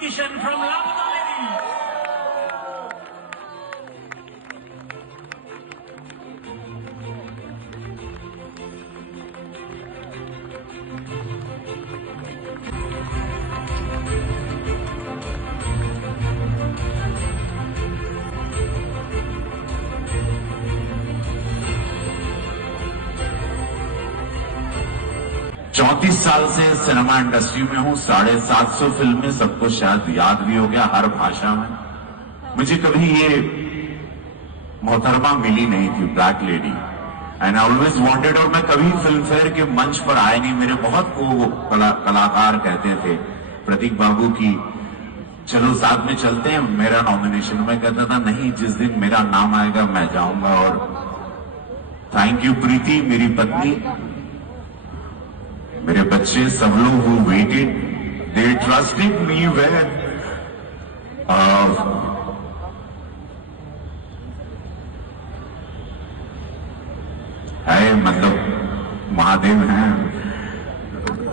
Kishan from Lavadaleni. चौंतीस साल से सिनेमा इंडस्ट्री में हूं, 750 फिल्में, सबको शायद याद भी हो गया हर भाषा में। मुझे कभी ये मोहतरमा मिली नहीं थी, black lady, and I always wanted. और मैं कभी फिल्म फेयर के मंच पर आया नहीं। मेरे बहुत वो कलाकार कहते थे, प्रतीक बाबू की चलो साथ में चलते हैं, मेरा नॉमिनेशन। मैं कहता था नहीं, जिस दिन मेरा नाम आएगा मैं जाऊंगा। और थैंक यू प्रीति, मेरी पत्नी, मेरे बच्चे, सब लोग who waited, they trusted me well. है मतलब महादेव हैं,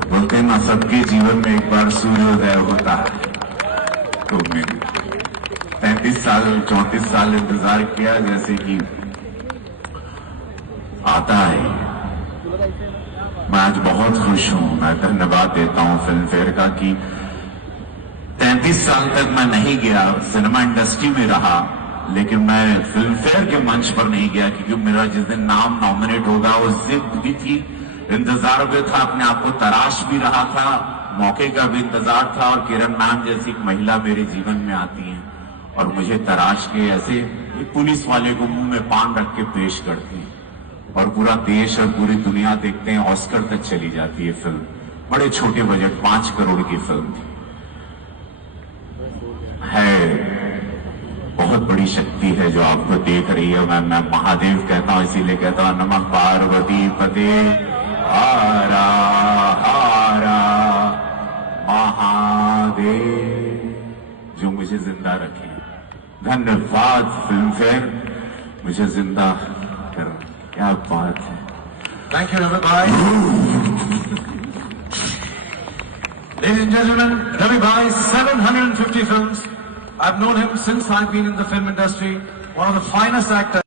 बोलते हैं ना सबके जीवन में एक बार सूर्योदय होता है। तो मैंने 34 साल इंतजार किया, जैसे कि आता है। मैं आज बहुत खुश हूं। मैं धन्यवाद देता हूं फिल्म फेयर का कि 33 साल तक मैं नहीं गया, सिनेमा इंडस्ट्री में रहा, लेकिन मैं फिल्म फेयर के मंच पर नहीं गया, क्योंकि मेरा जिस दिन नाम नॉमिनेट होगा वो जिद भी थी, इंतजार भी था, अपने आप को तराश भी रहा था, मौके का भी इंतजार था। और किरण मैम जैसी एक महिला मेरे जीवन में आती है और मुझे तराश के ऐसे एक पुलिस वाले को मुंह में पान रख के पेश करती है, और पूरा देश और पूरी दुनिया देखते हैं, ऑस्कर तक चली जाती है फिल्म। बड़े छोटे बजट, 5 करोड़ की फिल्म थी। है बहुत बड़ी शक्ति है जो आपको देख रही है। मैं महादेव कहता हूं, इसीलिए कहता हूं नमः पार्वती पते हारा हारा महादेव, जो मुझे जिंदा रखे। धन्यवाद फिल्म फेयर, मुझे जिंदा कर। क्या बात है। Thank you, everybody. Ladies and gentlemen, Ravi Bhai, 750 films. I've known him since I've been in the film industry. One of the finest actors.